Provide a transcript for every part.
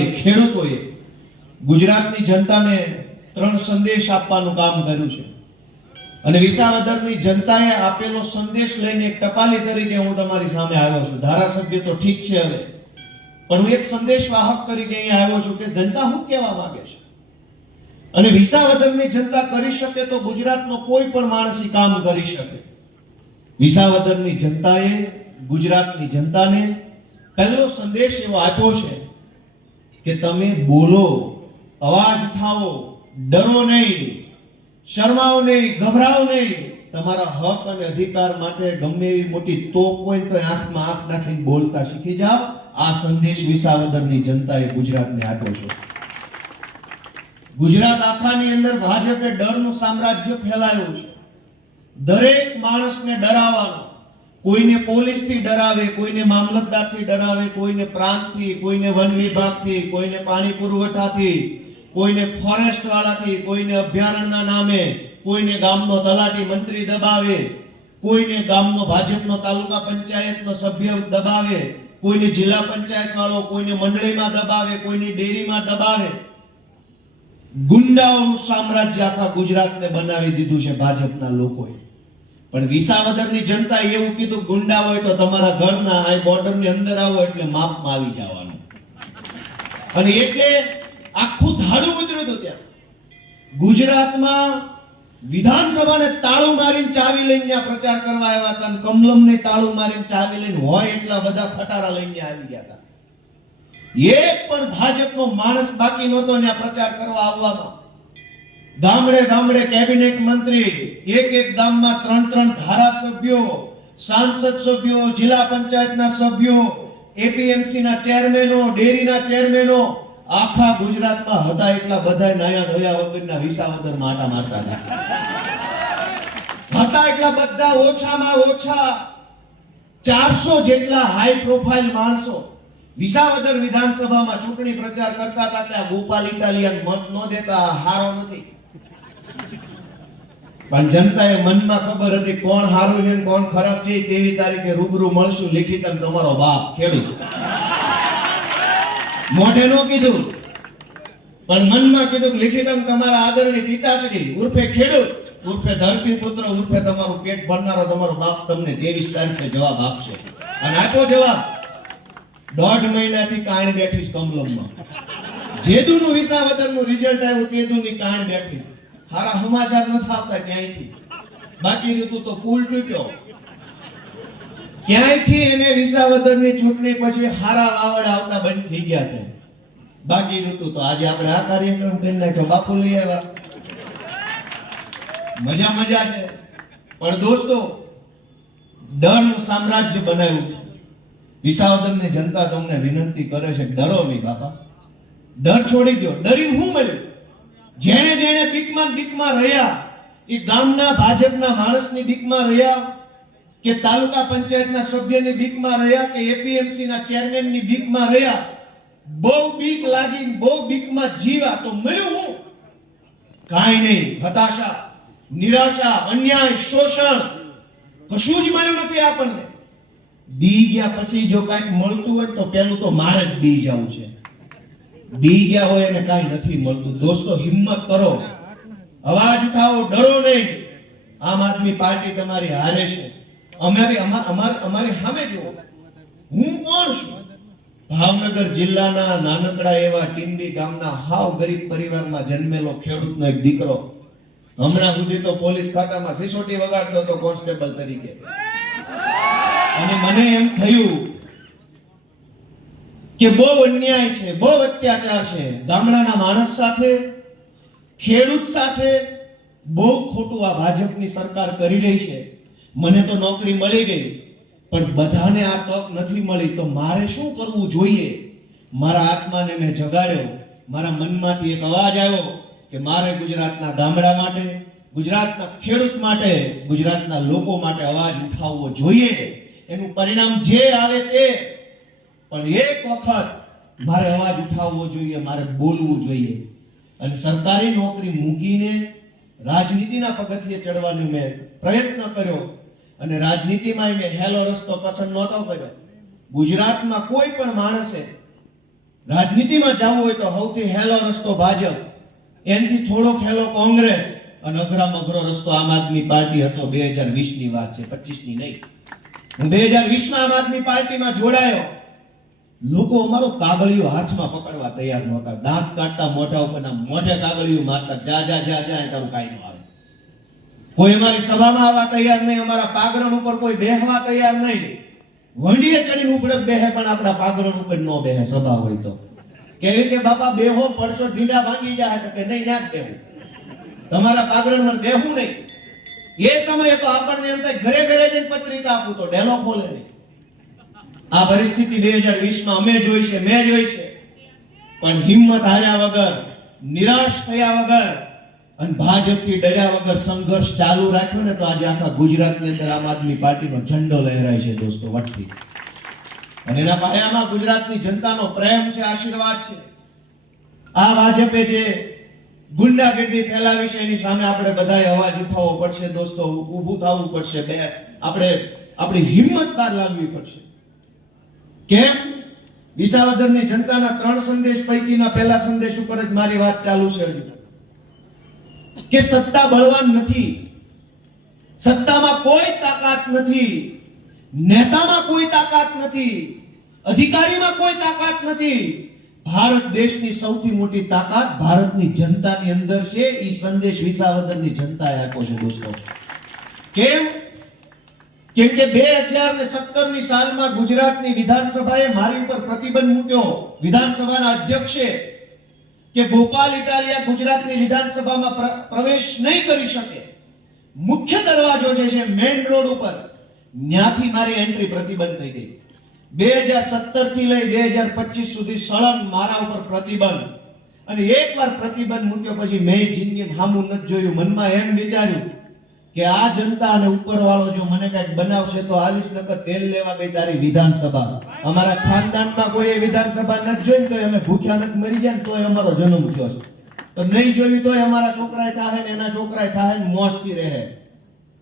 ખેડૂતોએ ગુજરાતની જનતાને ત્રણ સંદેશ આપવાનું કામ કર્યું છે. અને વિસાવદરની જનતાએ આપેલો સંદેશ લઈને એક ટપાલી તરીકે હું તમારી સામે આવ્યો છું. ધારાસભ્ય તો ઠીક છે હવે. પણ હું એક સંદેશ વાહક તરીકે અહીંયા આવ્યો છું કે જનતા શું કહેવા માંગે છે? અને વિસાવદરની જનતા કરી શકે તો ગુજરાતનો કોઈ પણ માણસી કામ કરી શકે. વિસાવદરની જનતાએ ગુજરાતની જનતાને પહેલો સંદેશ એવો આપ્યો છે કે તમે બોલો, અવાજ ઉઠાવો, ડરો નહીં, શરમાવો નહીં, ગભરાવો નહીં. તમારા હક અને અધિકાર માટે ગમે એવી મોટી તોપ હોય તો આંખમાં આંખ નાખીને બોલતા શીખી જાઓ. આ સંદેશ વિસાવદરની જનતાએ ગુજરાતને આપ્યો છે. ગુજરાત આખાની અંદર ભાજપે ડરનું સામ્રાજ્ય ફેલાયું છે. દરેક માણસને ડરાવવાનો કોઈને પોલીસથી ડરાવે, કોઈને મામલતદારથી ડરાવે, કોઈને પ્રાંતથી, કોઈને વન વિભાગથી, કોઈને પાણી પુરવઠાથી, કોઈને ફોરેસ્ટ વાળાથી કોઈને અભયારણ્યના નામે, કોઈને ગામનો તલાટી મંત્રી દબાવે, કોઈને ગામનો ભાજપનો તાલુકા પંચાયતનો સભ્ય દબાવે, કોઈને જિલ્લા પંચાયત વાળો કોઈને મંડળીમાં દબાવે, કોઈની ડેરીમાં દબાવે. ગુંડાઓનું સામ્રાજ્ય આખા ગુજરાતને બનાવી દીધું છે ભાજપના લોકોએ. પણ વિસાવદરની જનતા એવું કીધું, ગુંડા હોય તો તમારા ઘરના આ બોર્ડરની અંદર આવો એટલે માપમાં આવી જવાનું. અને એટલે આખું ધાડું ઉતર્યું હતું ત્યાં. ગુજરાતમાં વિધાનસભાને તાળું મારીને ચાવી લઈને ત્યાં પ્રચાર કરવા આવ્યા હતા અને કમલમને તાળું મારીને ચાવી લઈને હોય એટલા બધા ખટારા લઈને આવી ગયા હતા. એક પણ ભાજપનો માણસ બાકી નહોતો ત્યાં પ્રચાર કરવા આવવામાં. ગામડે ગામડે કેબિનેટ મંત્રી, એક એક ગામમાં ત્રણ ત્રણ ધારાસભ્યો, સાંસદ સભ્યો, જિલ્લા પંચાયતના સભ્યો એપીએમસી ના ચેરમેનો, ડેરીના ચેરમેનો, આખા ગુજરાતમાં હતા એટલા બધા નાયા ધોયા વગરના વિસાવદર માટા મારતા હતા. હતા એટલા બધા ઓછામાં ઓછા ચારસો જેટલા હાઈ પ્રોફાઇલ માણસો વિસાવદર વિધાનસભામાં ચૂંટણી પ્રચાર કરતા હતા, ત્યાં ગોપાલ ઇટાલિયન મત ન દેતા, હારો નથી. પણ જનતાએ મનમાં ખબર હતી કોણ સારું છે કોણ ખરાબ છે, તેવી તારીખે રૂબરૂ મળશું લિખિત તમારો બાપ, ખેડૂત. મોઢે નો કીધું. પણ મનમાં કીધું લિખિતમ તમારા આદરણીય પિતાશ્રી, ઉર્ફે ખેડૂત, ઉર્ફે ધરતી પુત્ર, ઉર્ફે તમારું પેટ ભરનારો તમારો બાપ તમને ત્રેવીસ તારીખે જવાબ આપશે. અને આપ્યો જવાબ, દોઢ મહિનાથી કાણ બેઠી છે કમલમમાં. જેદુનું વિસાવદરનું રિઝલ્ટ આવ્યું, તેદુની કાણ બેઠી હારા સમાચાર નથી આવતા ક્યાંયથી? બાકી ઋતુ તો પુલ તૂટ્યો. ક્યાંયથી એને વિસાવદરની ચૂંટણી પછી હારા વાવડ આવતા બંધ થઈ ગયા છે? બાકી ઋતુ તો આજે આપણે આ કાર્યક્રમ કરી નાખ્યો, બાપુ લઈ આવ્યા. મજા મજા છે. પણ દોસ્તો ડરનું સામ્રાજ્ય બનાવ્યું છે. વિસાવદરની જનતા તમને વિનંતી કરે છે, ડરો નહીં બાપા. ડર છોડી દો ડરી હું મળ્યું? જેણે જેણે બીકમાં બીકમાં રહ્યા એ ગામના ભાજપના માણસની બીકમાં રહ્યા, કે તાલુકા પંચાયતના સભ્યની બીકમાં રહ્યા, કે એપીએમસી ના ચેરમેનની બીકમાં રહ્યા, બહુ બીક લાગી બહુ બીકમાં જીવા, તો મળ્યું હું? કાંઈ નહીં, હતાશા, નિરાશા, અન્યાય, શોષણ, કશું જ મળ્યું નથી આપણને. બી ગયા પછી જો કાંઈક મળતું હોય તો પેલું તો મારે જ બી જવું છે. બી ગયા હોય એને કાંઈ નથી મળતું. દોસ્તો, હિંમત કરો. અવાજ ઉઠાવો, ડરો નહીં. આમ આદમી પાર્ટી તમારી હારે છે. અમારી અમારી સામે જુઓ. હું કોણ છું? ભાવનગર જિલ્લાના નાનકડા એવા ટીંબી ગામના હાવ ગરીબ પરિવારમાં જન્મેલો ખેડૂતનો એક દીકરો. હમણાં સુધી તો પોલીસ ખાતામાં સિસોટી વગાડતો હતો કોન્સ્ટેબલ તરીકે. અને મને એમ થયું કે બહુ અન્યાય છે, બહુ અત્યાચાર છે. ગામડાના માણસ સાથે, ખેડૂત સાથે બહુ ખોટું આ ભાજપની સરકાર કરી રહી છે. મને તો નોકરી મળી ગઈ, પણ બધાને આ તક નથી મળી. તો મારે શું કરવું જોઈએ? મારા આત્માને મેં જગાડ્યો. મારા મનમાંથી એક અવાજ આવ્યો કે મારે ગુજરાતના ગામડા માટે, ગુજરાતના ખેડૂત માટે, ગુજરાતના લોકો માટે અવાજ ઉઠાવવો જોઈએ. એનું પરિણામ જે આવે તે પણ એક વખત મારે અવાજ ઉઠાવવો જોઈએ, મારે બોલવું જોઈએ. અને સરકારી નોકરી મૂકીને રાજનીતિના પગથિયે ચડવાનો મેં પ્રયત્ન કર્યો અને રાજનીતિમાં મેં હેલો રસ્તો પસંદ નહોતો કર્યો. ગુજરાતમાં કોઈ પણ માણસે રાજનીતિમાં જવું હોય તો સૌથી હેલો રસ્તો ભાજપ, એનાથી થોડોક હેલો કોંગ્રેસ અને અઘરામાં અઘરો રસ્તો આમ આદમી પાર્ટી હતો બે હજાર વીસની વાત છે, પચીસની નહીં. હું બે હજાર વીસમાં આમ આદમી પાર્ટીમાં જોડાયો. લોકો અમારો કાગળિયો હાથમાં પકડવા તૈયાર નહોતા. દાંત કાઢતા મોઢા ઉપરના મોઢે કાગળિયું મારતા, જા જા જા જા તારું કાંઈ ન આવે. કોઈ અમારી સભામાં આવવા તૈયાર નહીં, અમારા પાગરણ ઉપર કોઈ બેહવા તૈયાર નહીં. વંડીએ ચડીને ઉપડત બેહે, પણ આપણા પાગરણ ઉપર ન બેહે સભા હોય તો. કેવી કે, બાપા, બેહો, પડશો ઢીલા ભાંગી જાય તો કે નહીં, ના બેહું. તમારા પાગરણમાં બેહું નહીં. એ સમયે તો આપણને એમ થાય, ઘરે ઘરે જઈને પત્રિકા આપું તો ડેલો ખોલે નહીં. આ પરિસ્થિતિ બે હજાર વીસમાં અમે જોઈ છે, મેં જોઈ છે. પણ હિંમત હાર્યા વગર, નિરાશ થયા વગર અને ભાજપથી ડર્યા વગર સંઘર્ષ ચાલુ રાખ્યો ને તો આજે આખા ગુજરાતની અંદર આમ આદમી પાર્ટીનો ઝંડો લહેરાય છે દોસ્તો, વટથી. અને એના પાયામાં ગુજરાતની જનતાનો પ્રેમ છે, આશીર્વાદ છે. આ ભાજપે જે ગુંડાગીરી ફેલાવી છે, એની સામે આપણે બધાએ અવાજ ઉઠાવવો પડશે દોસ્તો ઊભું થવું પડશે બે. આપણે આપણી હિંમત બહાર લાવવી પડશે. કેમ? વિસાવદરની જનતાના ત્રણ સંદેશ પૈકીના પહેલા સંદેશ ઉપર જ મારી વાત ચાલુ છે કે સત્તા બળવાન નથી. સત્તામાં કોઈ તાકાત નથી. નેતામાં કોઈ તાકાત નથી. અધિકારીમાં કોઈ તાકાત નથી. ભારત દેશની સૌથી મોટી તાકાત ભારતની જનતાની અંદર છે. એ સંદેશ વિસાવદરની જનતાએ આપ્યો છે દોસ્તો. કેમ? કેમ કે બે હજાર ને સત્તરની સાલમાં ગુજરાતની વિધાનસભાએ મારી ઉપર પ્રતિબંધ મૂક્યો. વિધાનસભાના અધ્યક્ષે કે ગોપાલ ઇટાલિયા, ગુજરાતની વિધાનસભામાં પ્ર- પ્રવેશ નહીં કરી શકે. મુખ્ય દરવાજો જે છે, મેઇન રોડ ઉપર, ન્યાથી મારી એન્ટ્રી પ્રતિબંધ થઈ ગઈ. બે હજાર સત્તરથી લઈ બે હજાર પચીસ સુધી સળંગ મારા ઉપર પ્રતિબંધ. અને એકવાર પ્રતિબંધ મૂક્યો પછી મેં જિંદગી હામું નથી જોયું. મનમાં એમ વિચાર્યું કે આ જનતા અને ઉપરવાળો જો મને કંઈક બનાવશે તો આવીશ નકર તેલ લેવા ગઈ તારી વિધાનસભા. અમારા ખાનદાનમાં કોઈ વિધાનસભા નથી જોઈ તો અમે ભૂખ્યા નથી, મરી ગયા ને તોય અમારો જન્મ થયો છે. તો નહીં જોયું તોય અમારા છોકરાએ થાય ને એના છોકરાએ થાય ને મોજથી રહે.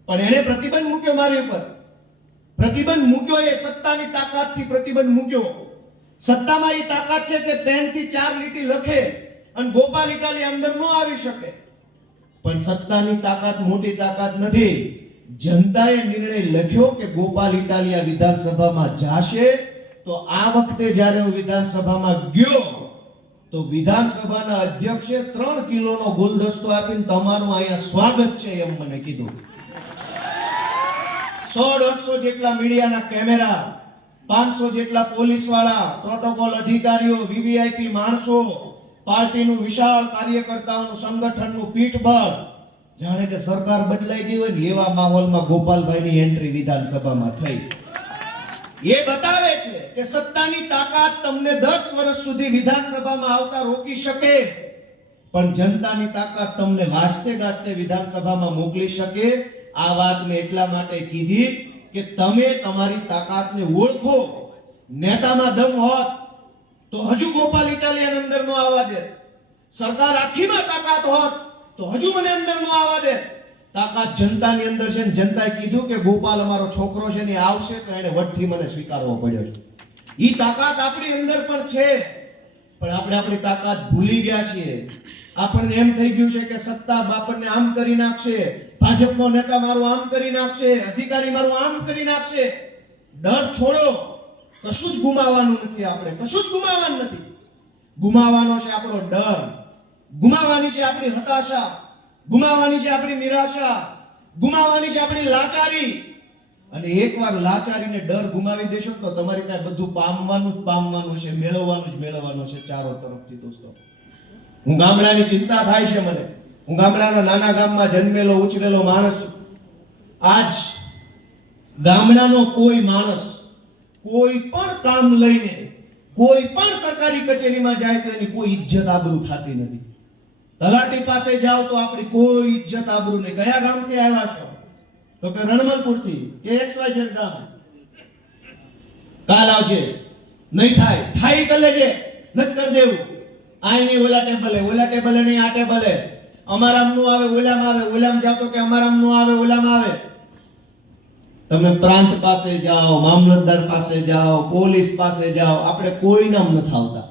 પણ એને પ્રતિબંધ મૂક્યો મારી ઉપર. પ્રતિબંધ મૂક્યો એ સત્તાની તાકાતથી પ્રતિબંધ મૂક્યો. સત્તામાં એ તાકાત છે કે પેનથી ચાર લીટી લખે અને ગોપાલિકાની અંદર ન આવી શકે. પણ સત્તાની તાકાત, મોટી તાકાત નથી. જનતાએ નિર્ણય લખ્યો કે ગોપાલ ઇટાલિયા વિધાનસભામાં જાશે, તો આ વખતે જ્યારે હું વિધાનસભામાં ગયો, તો વિધાનસભાના અધ્યક્ષે ત્રણ કિલોનો ગુલદસ્તો આપીને તમારું અહીંયા સ્વાગત છે એમ મને કીધું. સો દોઢસો જેટલા મીડિયાના કેમેરા, પાંચસો જેટલા પોલીસવાળા પ્રોટોકોલ અધિકારીઓ વીવીઆઈપી માણસો પાર્ટીનું વિશાળ કાર્યકર્તાઓનું સંગઠનનું પીઠબળ. જાણે કે સરકાર બદલાઈ ગઈ હોય ને એવા માહોલમાં ગોપાલભાઈની એન્ટ્રી વિધાનસભામાં થઈ. એ બતાવે છે કે સત્તાની તાકાત તમને દસ વર્ષ સુધી વિધાનસભામાં આવતા રોકી શકે. પણ જનતાની તાકાત તમને વાસ્તે ગાસ્તે વિધાનસભામાં મોકલી શકે. આ વાત મેં એટલા માટે કીધી કે તમે તમારી તાકાતને ઓળખો. નેતામાં દમ હોત તો હજુ ગોપાલ ઇટાલિયન અંદર નો આવવા દે. સરકાર આખીમાં તાકાત હોત તો હજુ મને અંદર નો આવવા દે. તાકાત જનતાની અંદર છે ને જનતાએ કીધું કે ગોપાલ અમારો છોકરો છે ને આવશે તો એને વટથી મને સ્વીકારવો પડ્યો છે. એ તાકાત આપણી અંદર પણ છે, પણ આપણે આપણી તાકાત ભૂલી ગયા છીએ. આપણને એમ થઈ ગયું છે કે સત્તા બાપણને આમ કરી નાખશે, ભાજપનો નેતા મારું આમ કરી નાખશે, અધિકારી મારું આમ કરી નાખશે. ડર છોડો. કશું જ ગુમાવવાનું નથી આપણે, કશું જ ગુમાવવાનું નથી. ગુમાવવાનો છે આપણો ડર, ગુમાવવાની છે આપણી હતાશા, ગુમાવવાની છે આપણી નિરાશા, ગુમાવવાની છે આપણી લાચારી. અને એકવાર લાચારીને ડર ગુમાવી દેશો તો તમારી પાસે બધું પામવાનું જ પામવાનું છે, મેળવવાનું જ મેળવવાનું છે ચારો તરફથી દોસ્તો. હું ગામડાની ચિંતા થાય છે મને. હું ગામડાના નાના ગામમાં જન્મેલો, ઉછરેલો માણસ છું. આજ ગામડાનો કોઈ માણસ કોઈ પણ કામ લઈને, કોઈ પણ સરકારી કચેરીમાં જાય તો એની કોઈ ઇજ્જત આબરૂ થતી નથી. તલાટી પાસે જાઓ તો આપણી કોઈ ઇજ્જત આબરૂ નહીં. કયા ગામથી આવ્યા છો? તો કે રણમલપુરથી, કે એક્સ વાય ગામ? કાલ આવજે. નહીં થાય. થાય કલે છે નથી કરી દેવું. આ ઓલા ટેબલે ઓલા ટેબલે નહીં, આ ટેબલે. અમારામનું આવે, ઓલામાં આવે, ઓલામ જાતો કે અમારામનું આવે, ઓલામાં આવે. તમે પ્રાંત પાસે જાઓ, મામલતદાર પાસે જાઓ, પોલીસ પાસે જાઓ, આપણે કોઈ નામ નથી આવતા.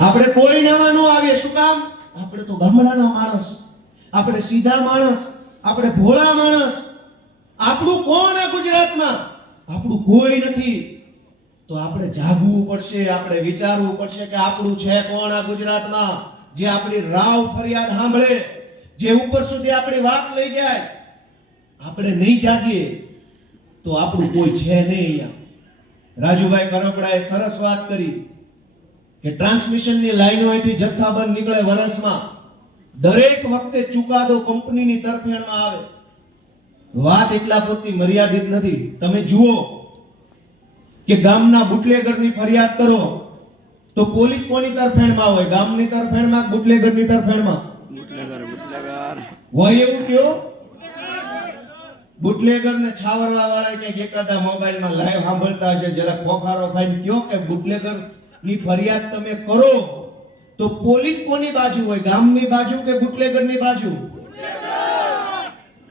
આપણે કોઈ નવા ન આવીએ, શું કામ? આપણે તો ગામડાના માણસ, આપણે સીધા માણસ, આપણે ભોળા માણસ. આપણું કોણ આ ગુજરાતમાં? આપણું કોઈ નથી. તો આપણે જાગવું પડશે, આપણે વિચારવું પડશે કે આપણું છે કોણ આ ગુજરાતમાં? જે આપણી રાવ ફરિયાદ સાંભળે, જે ઉપર સુધી આપણી વાત લઈ જાય આપણે નહીં જાગીએ તો આપણું કોઈ છે નહીં અહીંયા. રાજુભાઈ કરોપડાએ સરસ વાત કરી કે ટ્રાન્સમિશનની લાઈનો અહીંથી જથ્થાબંધ નીકળે વર્ષમાં દરેક વખતે ચુકાદો કંપનીની તરફેણમાં આવે. વાત એટલા પૂરતી મર્યાદિત નથી. તમે જુઓ કે ગામના બુટલેગરની ફરિયાદ કરો તો પોલીસ કોની તરફેણમાં હોય? ગામની તરફેણમાં બુટલેગરની તરફેણમાં? Bootlegger bootlegger. હોય એવું કયો? બુટલેગર ને છાવરવા વાળા ક્યાંક એકાદા મોબાઈલમાં લાઈવ સાંભળતા હશે, જરા ખોખારો ખાઈને કયો કે બુટલેગરની ફરિયાદ તમે કરો, તો પોલીસ કોની બાજુ હોય? ગામની બાજુ કે બુટલેગરની બાજુ?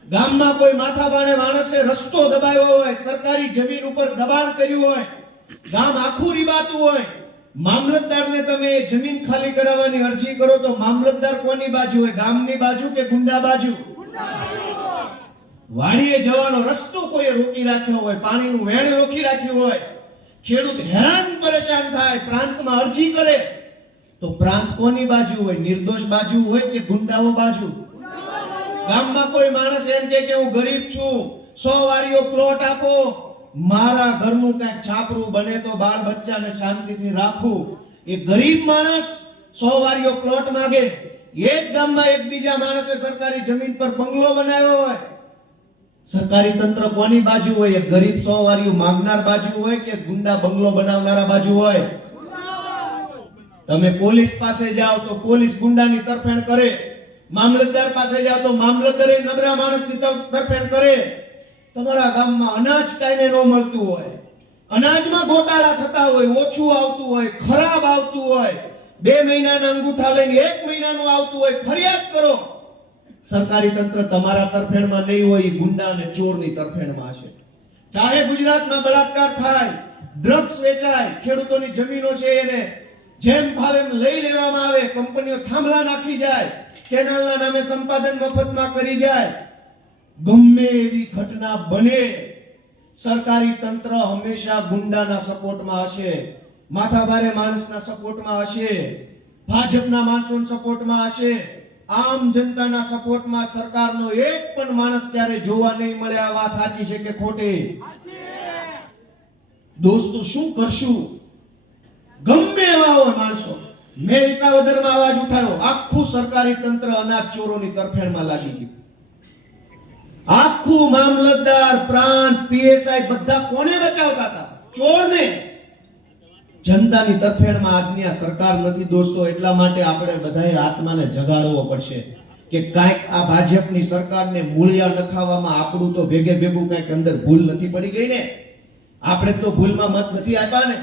ગામમાં કોઈ માથાભાણે માણસે રસ્તો દબાવ્યો હોય, સરકારી જમીન ઉપર દબાણ કર્યું હોય, ગામ આખું રીબાતું હોય, મામલતદારને તમે જમીન ખાલી કરાવવાની અરજી કરો તો મામલતદાર કોની બાજુ હોય? ગામની બાજુ કે ગુંડા બાજુ? વાડીએ જવાનો રસ્તો કોઈએ રોકી રાખ્યો હોય, પાણીનું વેણ રોકી રાખ્યું હોય, ખેડૂત હેરાન પરેશાન થાય, પ્રાંતમાં અરજી કરે, તો પ્રાંત કોની બાજુ હોય? નિર્દોષ બાજુ હોય કે ગુંડાઓ બાજુ? ગામમાં કોઈ માણસ એમ કે હું ગરીબ છું, સો વારીઓ પ્લોટ આપો, મારા ઘરનું કંઈક છાપરું બને તો બાળ બચ્ચાને શાંતિથી રાખું. એ ગરીબ માણસ સો વારીઓ પ્લોટ માંગે. એ જ ગામમાં એક બીજા માણસે સરકારી જમીન પર બંગલો બનાવ્યો હોય. સરકારી તંત્ર કોની બાજુ હોય? ગરીબ સો વારીઓ માંગનાર બાજુ હોય કે ગુંડા બંગલો બનાવનારા બાજુ હોય? તમે પોલીસ પાસે જાઓ તો પોલીસ ગુંડાની તરફેણ કરે. મામલતદાર પાસે જાઓ તો મામલતદાર નબળા માણસની તરફેણ કરે. તમારા ગામમાં અનાજ ટાઈમે ન મળતું હોય. અનાજમાં ગોટાળા થતા હોય, ઓછું આવતું હોય, ખરાબ આવતું હોય. બે મહિનાના અંગૂઠા લઈને એક મહિનાનું આવતું હોય, ફરિયાદ કરો. સરકારી તંત્ર તમારા તરફેણમાં નહીં હોય, એ ગુંડા અને ચોરની તરફેણમાં હશે. ચાહે ગુજરાતમાં બળાત્કાર થાય ડ્રગ્સ વેચાય, ખેડૂતોની જમીનો છે એને જેમ ભાવે એમ લઈ લેવામાં આવે, કંપનીઓ થાંભલા નાખી જાય, કેનાલના નામે સંપાદન મફતમાં કરી જાય, ગમે એવી ઘટના બને, સરકારી તંત્ર હંમેશા ગુંડાના સપોર્ટમાં હશે, માથાભારે માણસના સપોર્ટમાં હશે, ભાજપના માણસોના સપોર્ટમાં હશે આમ જનતાના સપોર્ટમાં સરકારનો એક પણ માણસ ત્યારે જોવા નહીં મળે, આ વાત સાચી છે કે ખોટી? દોસ્તો, શું કરશું? ગમે એવા હોય માણસો. મેં વિસાવદરમાં અવાજ ઉઠાવ્યો. આખું સરકારી તંત્ર અનાજ ચોરોની તરફેણમાં લાગી ગયું. આખું મામલતદાર, પ્રાંત, પીએસઆઈ બધા કોને બચાવતા હતા? ચોરને. જનતાની તરફેણમાં આજની આ સરકાર નથી દોસ્તો, એટલા માટે આપણે બધાએ આત્માને જગાડવો પડશે કે કાંઈક આ ભાજપની સરકારને મૂળિયા નખાવામાં આપણું તો ભેગે ભેગું કાંઈક અંદર ભૂલ નથી પડી ગઈ ને? આપણે તો ભૂલમાં મત નથી આપ્યા ને?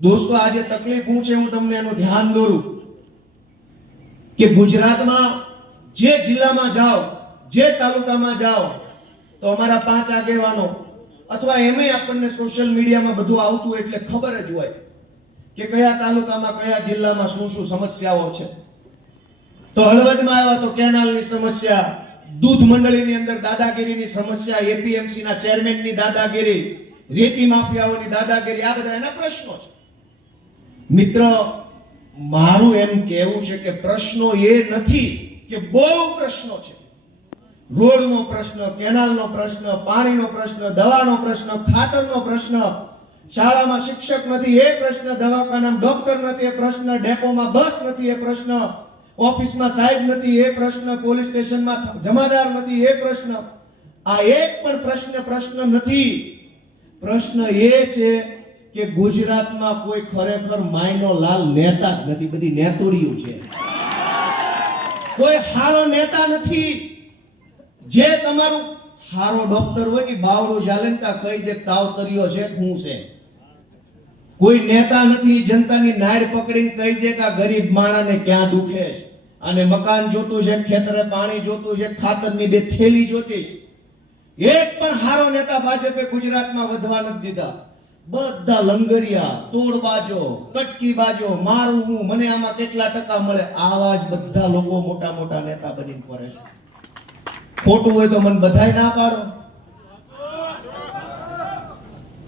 દોસ્તો, આજે તકલીફ હું છે? હું તમને એનું ધ્યાન દોરું કે ગુજરાતમાં જે જિલ્લામાં જાઓ, જે તાલુકામાં જાઓ, તો અમારા પાંચ આગેવાનો અથવા એમે આપણને સોશિયલ મીડિયામાં બધું આવતું એટલે ખબર જ હોય કે કયા તાલુકામાં, કયા જિલ્લામાં શું શું સમસ્યાઓ છે. તો હળવદમાં આવ્યા તો કેનાલની સમસ્યા, દૂધ મંડળીની અંદર દાદાગીરીની સમસ્યા એપીએમસી ના ચેરમેનની દાદાગીરી, રેતી માફિયાઓની દાદાગીરી, આ બધા એના પ્રશ્નો છે. મિત્ર, મારું એમ કહેવું છે કે પ્રશ્નો એ નથી કે બહુ પ્રશ્નો છે. રોડનો પ્રશ્ન, કેનાલનો પ્રશ્ન, પાણીનો પ્રશ્ન, દવાનો પ્રશ્ન, ખાતરનો પ્રશ્ન. શાળામાં શિક્ષક નથી, એ પ્રશ્ન દવાખાનામાં ડોક્ટર નથી, એ પ્રશ્ન ડેપોમાં બસ નથી, એ પ્રશ્ન. ઓફિસમાં સાહેબ નથી, એ પ્રશ્ન. પોલીસ સ્ટેશનમાં જમાદાર નથી, એ પ્રશ્ન. આ એક પણ પ્રશ્ન પ્રશ્ન નથી. પ્રશ્ન એ છે કે ગુજરાતમાં કોઈ ખરેખર માયનો લાલ નેતા જ નથી, બધી નેતોડીઓ છે. કોઈ હારો નેતા નથી. જે તમારું હારો ડોક્ટર હોય ને બાવડું ચાલે કહી દે તાવ કર્યો છે હું છે. કોઈ નેતા નથી જનતાની નાડ પકડીને કહી દે કે ગરીબ માણાને ક્યાં દુખે છે? અને મકાન જોતું છે, ખેતરે પાણી જોતું છે, ખાતરની બે થેલી જોતી છે. એક પણ હારો નેતા ભાજપે ગુજરાતમાં વધવા નથી દીધા. બધા લંગરિયા તોડ બાજો કટકી બાજો મારું હું, મને આમાં કેટલા ટકા મળે? આવા જ બધા લોકો મોટા મોટા નેતા બની ફરે છે. ખોટું હોય તો મને બધાય ના પાડો.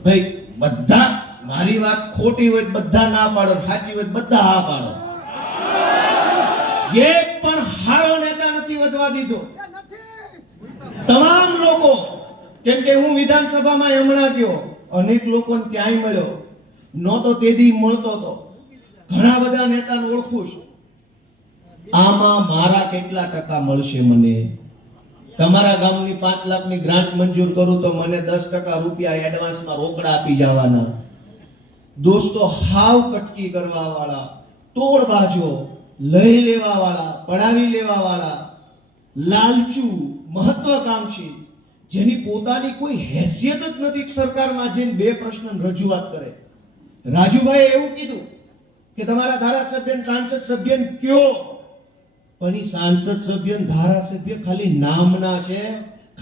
ભાઈ, બધા મારી વાત ખોટી હોય બધા ના પાડો સાચી હોય બધા હા પાડો. એક પણ હારો નેતા નથી વધવા દીધો. તમામ લોકો, કેમ કે હું વિધાનસભામાં હમણાં ગયો, અનેક લોકોને ત્યાંય મળ્યો. નહોતો તેદી મળતો તો. ઘણા બધા નેતાને ઓળખું છું. આમાં મારા કેટલા ટકા મળશે મને? તમારા ગામની પાંચ લાખની ગ્રાન્ટ મંજૂર કરું તો મને દસ ટકા રૂપિયા એડવાન્સમાં રોકડા આપી જવાના. દોસ્તો, હાવ કટકી કરવા વાળા તોડબાજો લઈ લેવા વાળા પડાવી લેવા વાળા લાલચુ, મહત્વાકાંક્ષી, જેની પોતાની કોઈ હેસિયત જ નથી સરકારમાં જઈને બે પ્રશ્ન રજૂઆત કરે. રાજુભાઈએ એવું કીધું કે તમારા ધારાસભ્ય સાંસદ સભ્ય કયો? પણ એ સાંસદ સભ્ય ધારાસભ્ય ખાલી નામના છે,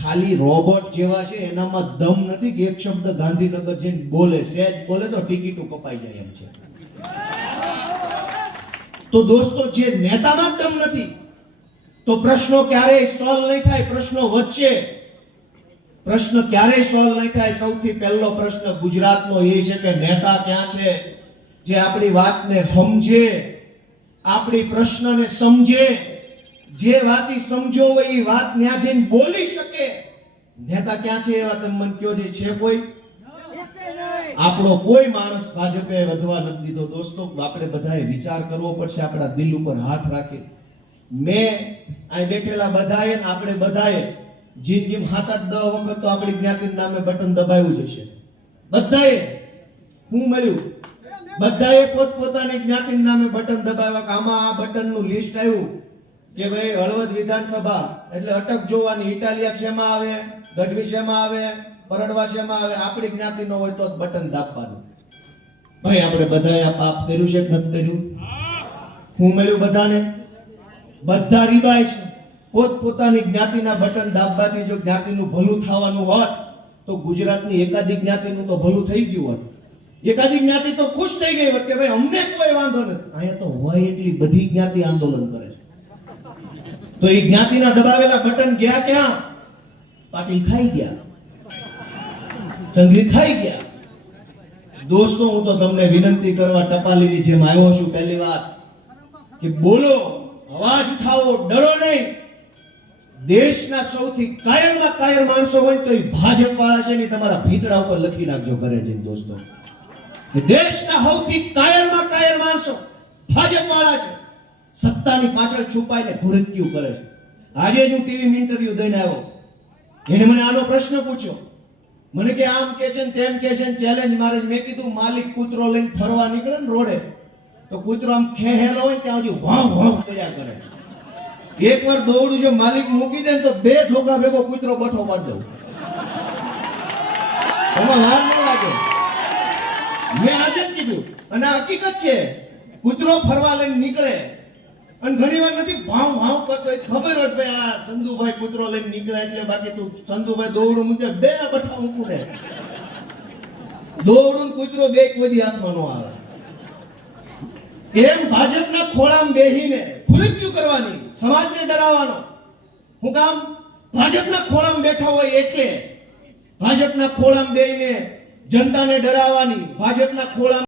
ખાલી રોબોટ જેવા છે, એનામાં દમ નથી કે એક શબ્દ ગાંધીનગર જઈને બોલે સહેજ બોલે તો ટિકિટો કપાઈ જાય એમ છે. તો દોસ્તો, જે નેતામાં દમ નથી, તો પ્રશ્નો ક્યારેય સોલ્વ નહીં થાય, પ્રશ્નો વચ્ચે. પ્રશ્ન ક્યારેય સોલ્વ નહીં થાય, સૌથી પહેલો પ્રશ્ન ગુજરાતનો એ છે કે નેતા ક્યાં છે? જે આપણી વાતને સમજે આપણી પ્રશ્નને સમજે. જે વાત સમજો હોય એ વાત ત્યાં જઈને બોલી શકે. નેતા ક્યાં છે એવા તમે મને કયો જે છે કોઈ? આપણો કોઈ માણસ ભાજપે વધવા નથી દીધો. દોસ્તો, આપણે બધાએ વિચાર કરવો પડશે, આપણા દિલ ઉપર હાથ રાખી મેં અહીં બેઠેલા બધાએ આપણે બધાએ જિંદગીમાં હાથ આઠ દસ વખત તો આપણી જ્ઞાતિ નામે બટન દબાવ્યું જ હશે. બધાએ હું મળ્યું. બધાએ પોતપોતાની જ્ઞાતિના નામે બટન દબાવ્યા કે આમાં આ બટનનું લિસ્ટ આવ્યું કે ભાઈ હળવદ વિધાનસભા, એટલે અટક જોવાની ઇટાલિયા શેમાં આવે, ગઢવી શેમાં આવે પરડવા શેમાં આવે, આપણી જ્ઞાતિનો હોય તો બટન દાબવાનું. ભાઈ, આપણે બધાએ આ પાપ કર્યું છે કે નથી કર્યું? હું મળ્યું બધાને? બધા રીબાય છે. પોતપોતાની જ્ઞાતિના બટન દાબવાથી જો જ્ઞાતિનું ભલું થવાનું હોત, તો ગુજરાતની એકાદી જ્ઞાતિનું તો ભલું થઈ ગયું હોત. એકાદી જ્ઞાતિ તો ખુશ થઈ ગઈ કે ભાઈ અમને કોઈ વાંધો નથી. અહીંયા તો હોય એટલી બધી જ્ઞાતિ આંદોલન કરે છે. તો એ જ્ઞાતિના દબાવેલા બટન ગયા ક્યાં? પાટીલ ખાઈ ગયા. સંઘવી ખાઈ ગયા. દોસ્તો, હું તો તમને વિનંતી કરવા ટપાલીની જેમ આવ્યો છું પહેલી વાત કે બોલો, અવાજ ઉઠાવો, ડરો નહીં. દેશના સૌથી કાયરમાં કાયર માણસો હોય તો એ ભાજપ વાળા છે ને તમારા ભીતડા ઉપર લખી નાખજો ઘરે જઈને, દોસ્તો. દેશના સૌથી કાયરમાં કાયર માણસો ભાજપ વાળા છે. સત્તાની પાછળ છુપાઈને ઘુરક્યું કરે છે. આજે જ હું ટીવી ઇન્ટરવ્યુ દઈને આવ્યો. એને મને આનો પ્રશ્ન પૂછ્યો. મને કે આમ કે છે ને તેમ કે છે ને ચેલેન્જ મારે મેં કીધું, માલિક કૂતરો લઈને ફરવા નીકળે ને રોડે. તો કૂતરો આમ ખેહેલો હોય ત્યાં સુધી વાવ વાવ કર્યા કરે. એકવાર દોડું જો માલિક મૂકી દે ને તો બે ઠોકા ભેગો કૂતરો બઠો પાડી દઉં. એમાં વાર ન લાગે. મેં આજે જ કીધું. અને હકીકત છે, કૂતરો ફરવા લઈને નીકળે. અને ઘણી વાર નથી, ભાવ ભાવ કરતો ખબર હોય ભાઈ આ સંધુભાઈ કૂતરો લઈને નીકળે એટલે બાકી તું સંધુભાઈ દોડું મૂકે, બે બઠા મૂકું ને કૂતરો બે બધી હાથમાં આવે. એમ ભાજપના ખોળામાં બેહીને ખુરક્યું કરવાની, સમાજને ડરાવવાનો. હું કામ? ભાજપના ખોળામાં બેઠા હોય એટલે. ભાજપના ખોળામાં બેહીને જનતાને ડરાવવાની ભાજપના ખોળામાં